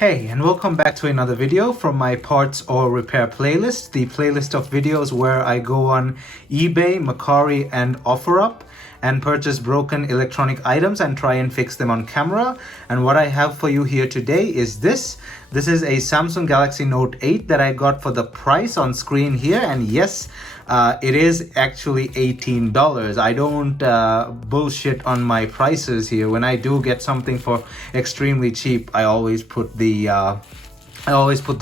Hey, and welcome back to another video from my parts or repair playlist, the playlist of videos where I go on eBay, Mercari, and OfferUp and purchase broken electronic items and try and fix them on camera. And what I have for you here today is this. This is a Samsung Galaxy Note 8 that I got for the price on screen here. And yes, it is actually $18. I don't bullshit on my prices here. When I do get something for extremely cheap, I always put the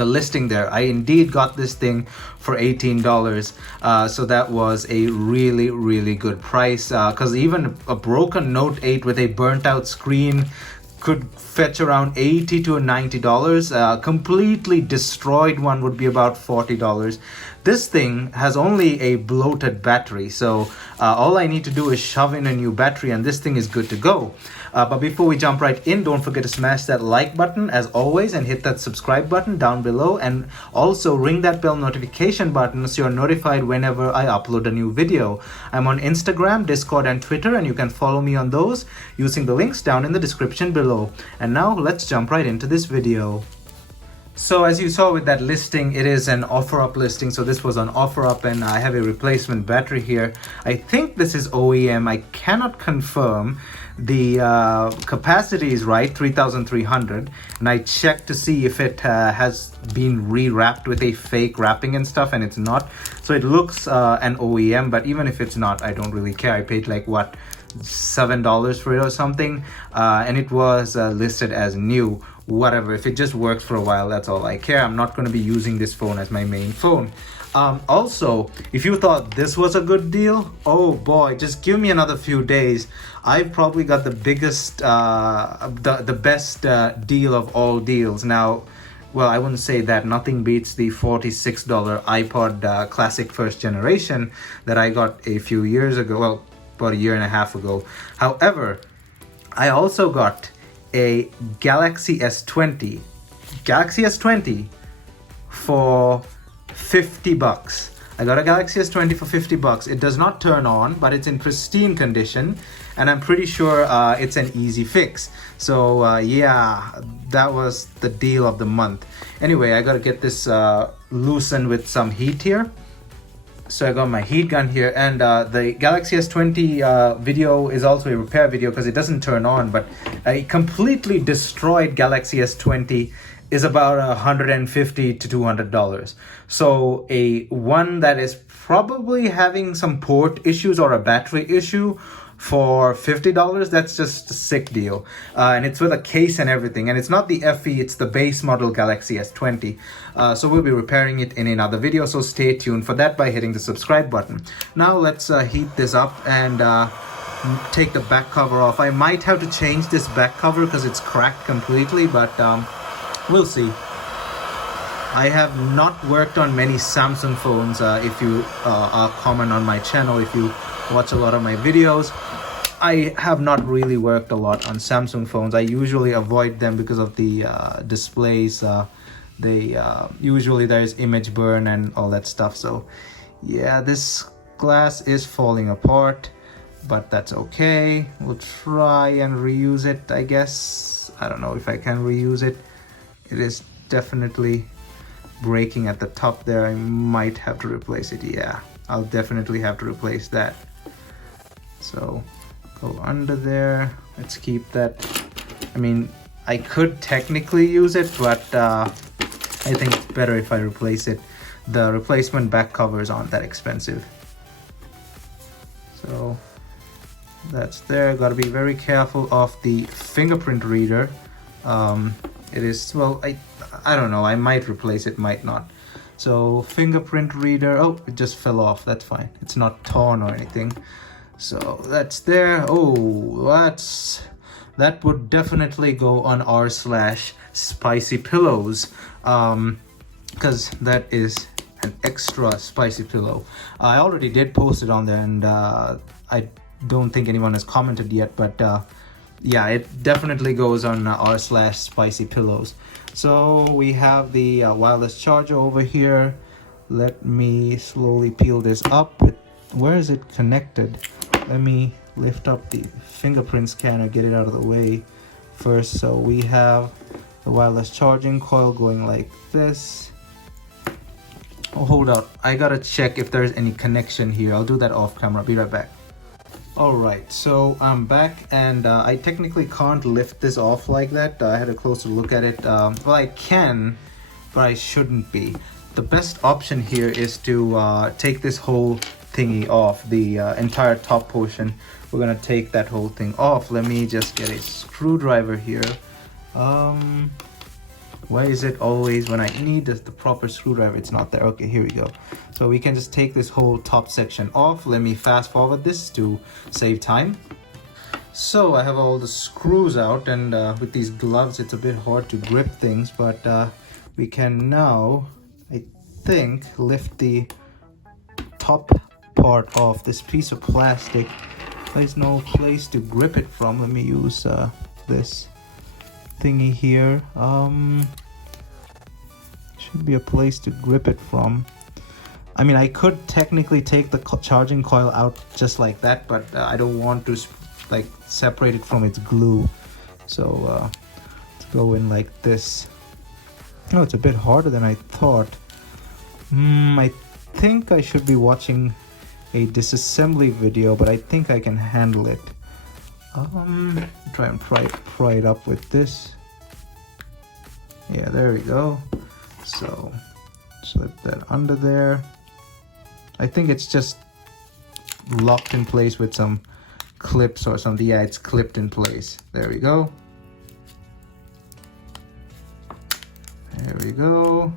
listing there. I indeed got this thing for $18, so that was a really good price, because even a broken Note 8 with a burnt out screen could fetch around $80 to $90. Completely destroyed one would be about $40. This thing has only a bloated battery, so all I need to do is shove in a new battery and this thing is good to go. But before we jump right in, don't forget to smash that like button as always and hit that subscribe button down below, and also ring that bell notification button so you're notified whenever I upload a new video. I'm on Instagram, Discord, and Twitter, and you can follow me on those using the links down in the description below. And now let's jump right into this video. So as you saw with that listing, it is an OfferUp listing. So this was on OfferUp and I have a replacement battery here. I think this is OEM. I cannot confirm. The capacity is right, 3,300. And I checked to see if it has been rewrapped with a fake wrapping and stuff, and it's not. So it looks an OEM, but even if it's not, I don't really care. I paid like what, $7 for it or something, and it was listed as new. Whatever, if it just works for a while, that's all I care. I'm not going to be using this phone as my main phone. Also, if you thought this was a good deal, oh boy, just give me another few days. I've probably got the biggest, the best deal of all deals. Now, well, I wouldn't say that. Nothing beats the $46 iPod Classic first generation that I got a few years ago, well, about a year and a half ago. However, I also got a Galaxy S20 for $50. I got a Galaxy S20 for $50. It does not turn on, but it's in pristine condition, and I'm pretty sure it's an easy fix. So yeah, that was the deal of the month. Anyway, I gotta get this loosened with some heat here. So I got my heat gun here, and the Galaxy S20 video is also a repair video because it doesn't turn on, but a completely destroyed Galaxy S20 is about $150 to $200. So a one that is probably having some port issues or a battery issue for $50, that's just a sick deal. And it's with a case and everything, and it's not the FE, it's the base model Galaxy S20. So we'll be repairing it in another video, so stay tuned for that by hitting the subscribe button. Now let's heat this up and take the back cover off. I might have to change this back cover because it's cracked completely, but we'll see. I have not worked on many Samsung phones. If you are common on my channel, if you watch a lot of my videos, I have not really worked a lot on Samsung phones. I usually avoid them because of the displays. Usually there's image burn and all that stuff. So yeah, this glass is falling apart, but that's okay. We'll try and reuse it, I guess. I don't know if I can reuse it. It is definitely breaking at the top there. I might have to replace it. Yeah, I'll definitely have to replace that. So go under there. Let's keep that. I mean, I could technically use it, but I think it's better if I replace it. The replacement back covers aren't that expensive. So that's there. Got to be very careful of the fingerprint reader. It is, well, I don't know. I might replace it, might not. So fingerprint reader. Oh, it just fell off. That's fine. It's not torn or anything. So that's there. Oh, that would definitely go on r/spicy pillows, because that is an extra spicy pillow. I already did post it on there, and I don't think anyone has commented yet, but yeah, it definitely goes on r/spicy pillows. So we have the wireless charger over here. Let me slowly peel this up. Where is it connected? Let me lift up the fingerprint scanner, get it out of the way first. So we have the wireless charging coil going like this. Oh, hold up, I gotta check if there's any connection here. I'll do that off camera, be right back. Alright, so I'm back, and I technically can't lift this off like that. I had a closer look at it. Well, I can, but I shouldn't be. The best option here is to take this whole thingy off, the entire top portion. We're gonna take that whole thing off. Let me just get a screwdriver here. Why is it always when I need the proper screwdriver, it's not there? Okay, here we go. So we can just take this whole top section off. Let me fast forward this to save time. So I have all the screws out, and with these gloves it's a bit hard to grip things, but we can now, I think, lift the top part off this piece of plastic. There's no place to grip it from. Let me use this thingy here. Should be a place to grip it from. I mean, I could technically take the charging coil out just like that, but I don't want to like separate it from its glue. So let's go in like this. Oh, it's a bit harder than I thought. I think I should be watching a disassembly video, but I think I can handle it. Try and pry it up with this. Yeah, there we go. So slip that under there. I think it's just locked in place with some clips or something. Yeah, it's clipped in place. There we go. There we go.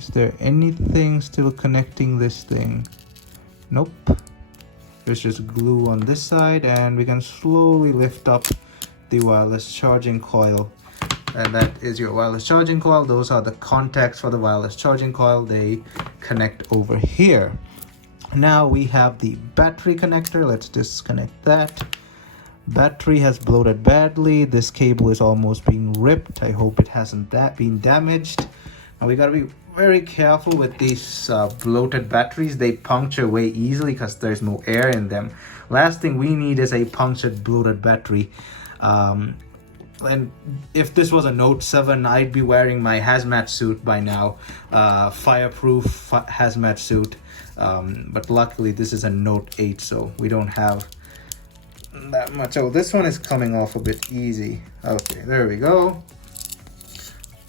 Is there anything still connecting this thing? Nope. There's just glue on this side, and we can slowly lift up the wireless charging coil. And that is your wireless charging coil. Those are the contacts for the wireless charging coil. They connect over here. Now we have the battery connector. Let's disconnect that. Battery has bloated badly. This cable is almost being ripped. I hope it hasn't been damaged. Now we gotta be very careful with these bloated batteries. They puncture way easily because there's no air in them. Last thing we need is a punctured bloated battery. And if this was a Note 7, I'd be wearing my hazmat suit by now, fireproof hazmat suit. But luckily this is a Note 8, so we don't have that much. Oh, this one is coming off a bit easy. Okay, there we go.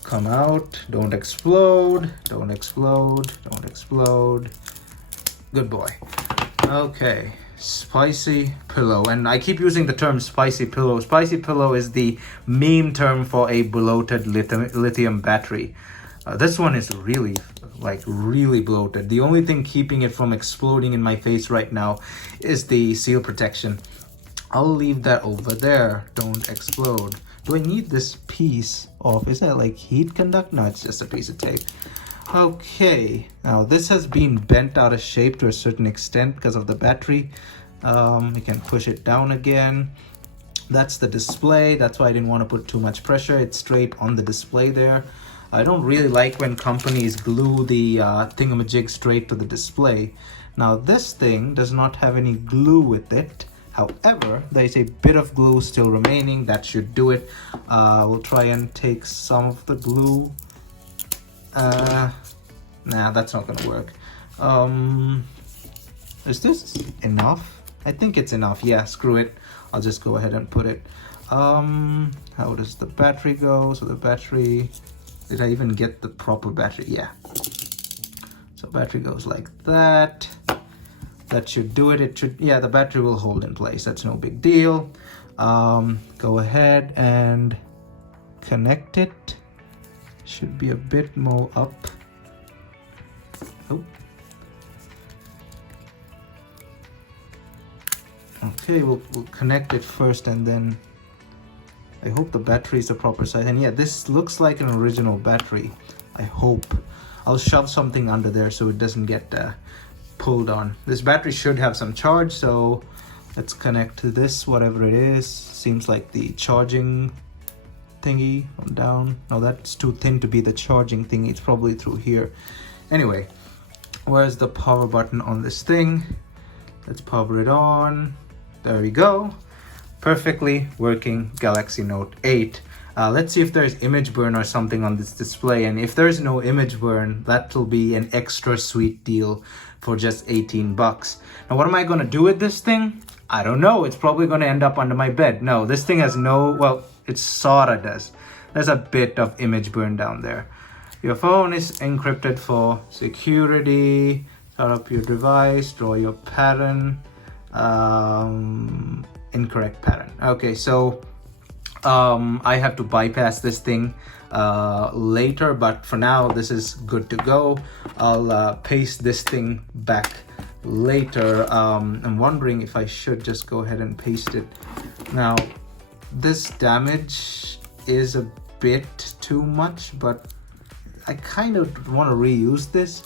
Come out, don't explode, don't explode, don't explode. Good boy. Okay. Spicy pillow, and I keep using the term spicy pillow. Spicy pillow is the meme term for a bloated lithium battery. This one is really bloated. The only thing keeping it from exploding in my face right now is the seal protection. I'll leave that over there. Don't explode. Do I need this piece of, is that like heat conduct? No, it's just a piece of tape. Okay, now this has been bent out of shape to a certain extent because of the battery. We can push it down again. That's the display. That's why I didn't want to put too much pressure. It's straight on the display there. I don't really like when companies glue the thingamajig straight to the display. Now this thing does not have any glue with it. However, there is a bit of glue still remaining. That should do it. We'll try and take some of the glue. Nah, that's not gonna work. Is this enough? I think it's enough. Yeah, screw it. I'll just go ahead and put it. How does the battery go? So the battery, did I even get the proper battery? Yeah. So battery goes like that. That should do it. It should, yeah, the battery will hold in place. That's no big deal. Go ahead and connect it. Should be a bit more up. Oh. Okay, we'll connect it first, and then I hope the battery is the proper size. And yeah, this looks like an original battery. I hope. I'll shove something under there so it doesn't get pulled on. This battery should have some charge, so let's connect to this, whatever it is. Seems like the charging thingy down. No, that's too thin to be the charging thingy. It's probably through here. Anyway, where's the power button on this thing? Let's power it on. There we go. Perfectly working Galaxy Note 8. Let's see if there's image burn or something on this display, and if there's no image burn, that will be an extra sweet deal for just 18 bucks. Now what am I gonna do with this thing? I don't know. It's probably gonna end up under my bed. No, this thing has no, well, it sorta does. There's a bit of image burn down there. Your phone is encrypted for security. Start up your device, draw your pattern. Incorrect pattern. Okay, so I have to bypass this thing later, but for now this is good to go. I'll paste this thing back later. I'm wondering if I should just go ahead and paste it now. This damage is a bit too much, but I kind of want to reuse this,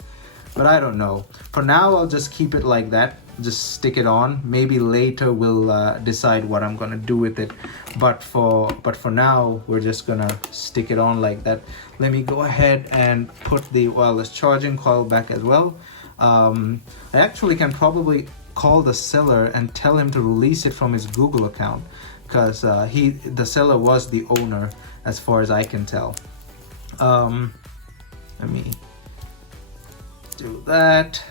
but I don't know. For now I'll just keep it like that, just stick it on. Maybe later we'll decide what I'm gonna do with it, but for now we're just gonna stick it on like that. Let me go ahead and put the wireless charging coil back as well. I actually can probably call the seller and tell him to release it from his Google account, because the seller was the owner as far as I can tell. Let me do that.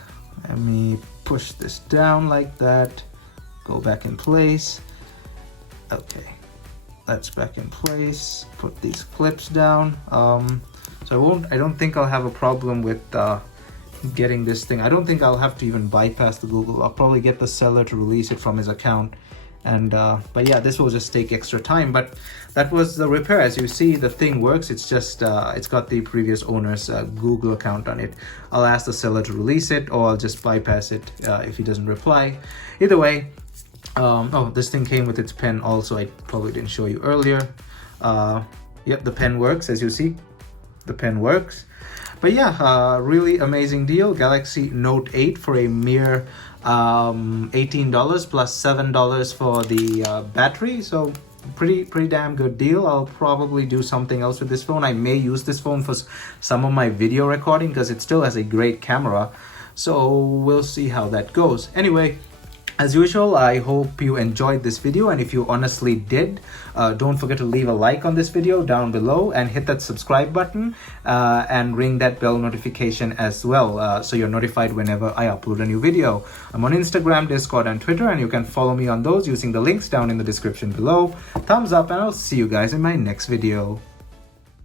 Let me push this down like that. Go back in place. Okay, that's back in place. Put these clips down. So I don't think I'll have a problem with getting this thing. I don't think I'll have to even bypass the Google. I'll probably get the seller to release it from his account. And but yeah, this will just take extra time, but that was the repair. As you see, the thing works. It's just it's got the previous owner's Google account on it. I'll ask the seller to release it, or I'll just bypass it if he doesn't reply. Either way, oh, this thing came with its pen also. I probably didn't show you earlier. Yep, the pen works. As you see, the pen works. But yeah, really amazing deal. Galaxy Note 8 for a mere $18 plus $7 for the battery. So pretty damn good deal. I'll probably do something else with this phone. I may use this phone for some of my video recording because it still has a great camera. So we'll see how that goes. Anyway, as usual, I hope you enjoyed this video, and if you honestly did, don't forget to leave a like on this video down below and hit that subscribe button and ring that bell notification as well, so you're notified whenever I upload a new video. I'm on Instagram, Discord, and Twitter, and you can follow me on those using the links down in the description below. Thumbs up, and I'll see you guys in my next video.